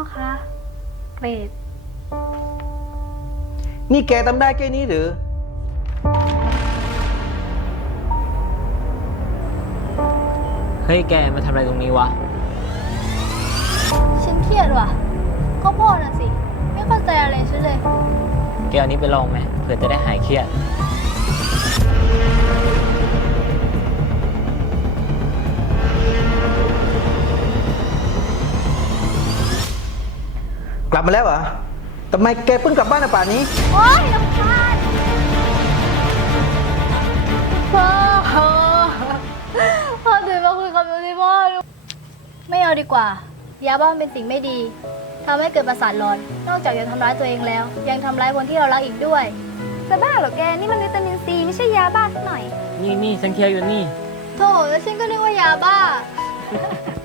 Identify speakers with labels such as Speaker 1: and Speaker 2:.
Speaker 1: คะเกรด
Speaker 2: นี่แกทำได้แค่นี้หรือ
Speaker 3: เฮ้ยแกมาทำอะไรตรงนี้วะ
Speaker 1: ฉันเครียดว่ะก็พ่อน่ะสิ ไม่เข้าใจอะไรฉันเลย
Speaker 3: แกเอานี้ไปลองไหมเผื่อจะได้หายเครียด
Speaker 2: กลับมาแล้วเหรอทำไมแกเพิ่งกลับบ้านในป่านนี้
Speaker 1: โอ๊ยรำคาญพ่อพ่อตื่นมาคุยกับหนูสิพ่อไม่เอาดีกว่า ยาบ้าเป็นสิ่งไม่ดีทำให้เกิดประสาทหลอน นอกจากจะทำร้ายตัวเองแล้ว ยังทำร้ายคนที่เรารักอีกด้วย
Speaker 4: จะบ้าเหรอแก นี่มันวิตามินซีไม่ใช่ยาบ้าสักหน่อย
Speaker 3: นี่ฉันเคลียร์อยู่นี่
Speaker 1: โธ่แล้วฉันก็นึกว่ายาบ้า